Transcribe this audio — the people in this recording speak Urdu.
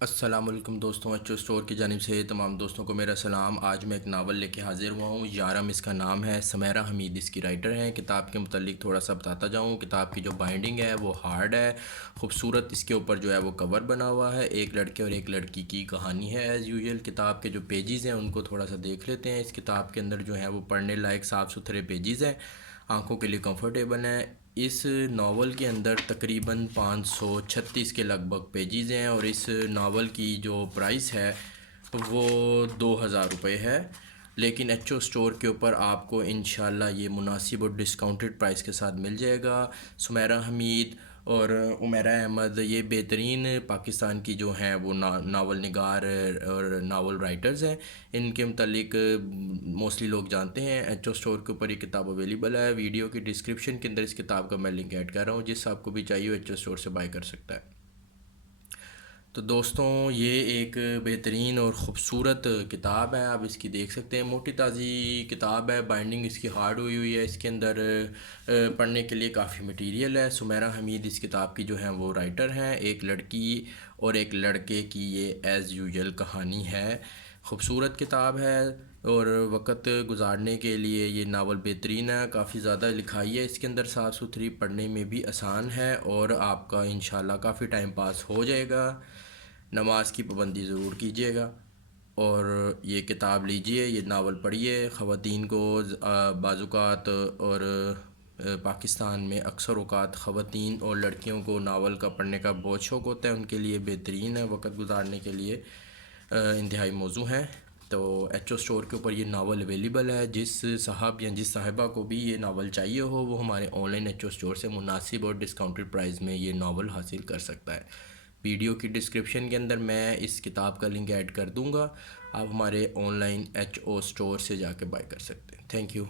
السلام علیکم دوستوں، ایچ او اسٹور کی جانب سے تمام دوستوں کو میرا سلام۔ آج میں ایک ناول لے کے حاضر ہوا ہوں، یارم اس کا نام ہے۔ سمیرہ حمید اس کی رائٹر ہیں۔ کتاب کے متعلق تھوڑا سا بتاتا جاؤں۔ کتاب کی جو بائنڈنگ ہے وہ ہارڈ ہے، خوبصورت اس کے اوپر جو ہے وہ کور بنا ہوا ہے۔ ایک لڑکے اور ایک لڑکی کی کہانی ہے ایز یوزول۔ کتاب کے جو پیجز ہیں ان کو تھوڑا سا دیکھ لیتے ہیں۔ اس کتاب کے اندر جو ہے وہ پڑھنے لائق صاف ستھرے پیجز ہیں، آنکھوں کے لیے کمفرٹیبل ہیں۔ اس ناول کے اندر تقریباً 536 کے لگ بھگ پیجز ہیں، اور اس ناول کی جو پرائس ہے وہ 2000 روپے ہے، لیکن ایچ او اسٹور کے اوپر آپ کو انشاءاللہ یہ مناسب اور ڈسکاؤنٹڈ پرائس کے ساتھ مل جائے گا۔ سمیرہ حمید اور عمیرہ احمد یہ بہترین پاکستان کی جو ہیں وہ ناول نگار اور ناول رائٹرز ہیں۔ ان کے متعلق موسٹلی لوگ جانتے ہیں۔ ایچ او اسٹور کے اوپر یہ کتاب اویلیبل ہے۔ ویڈیو کی ڈسکرپشن کے اندر اس کتاب کا میں لنک ایڈ کر رہا ہوں، جس آپ کو بھی چاہیے ایچ او اسٹور سے بائی کر سکتا ہے۔ تو دوستوں، یہ ایک بہترین اور خوبصورت کتاب ہے، آپ اس کی دیکھ سکتے ہیں۔ موٹی تازی کتاب ہے، بائنڈنگ اس کی ہارڈ ہوئی ہے۔ اس کے اندر پڑھنے کے لیے کافی مٹیریل ہے۔ سمیرہ حمید اس کتاب کی جو ہیں وہ رائٹر ہیں۔ ایک لڑکی اور ایک لڑکے کی یہ ایز یوزول کہانی ہے۔ خوبصورت کتاب ہے اور وقت گزارنے کے لیے یہ ناول بہترین ہے۔ کافی زیادہ لکھائی ہے اس کے اندر، صاف ستھری، پڑھنے میں بھی آسان ہے، اور آپ کا انشاءاللہ کافی ٹائم پاس ہو جائے گا۔ نماز کی پابندی ضرور کیجیے گا، اور یہ کتاب لیجئے، یہ ناول پڑھیے۔ خواتین کو بعض اوقات اور پاکستان میں اکثر اوقات خواتین اور لڑکیوں کو ناول کا پڑھنے کا بہت شوق ہوتا ہے، ان کے لیے بہترین ہے، وقت گزارنے کے لیے انتہائی موضوع ہیں۔ تو ایچ او اسٹور کے اوپر یہ ناول اویلیبل ہے۔ جس صاحب یا جس صاحبہ کو بھی یہ ناول چاہیے ہو، وہ ہمارے online H O store سے مناسب اور ڈسکاؤنٹڈ پرائز میں یہ ناول حاصل کر سکتا ہے۔ ویڈیو کی ڈسکرپشن کے اندر میں اس کتاب کا لنک ایڈ کر دوں گا، آپ ہمارے online H O store سے جا کے بائی کر سکتے ہیں۔ Thank you.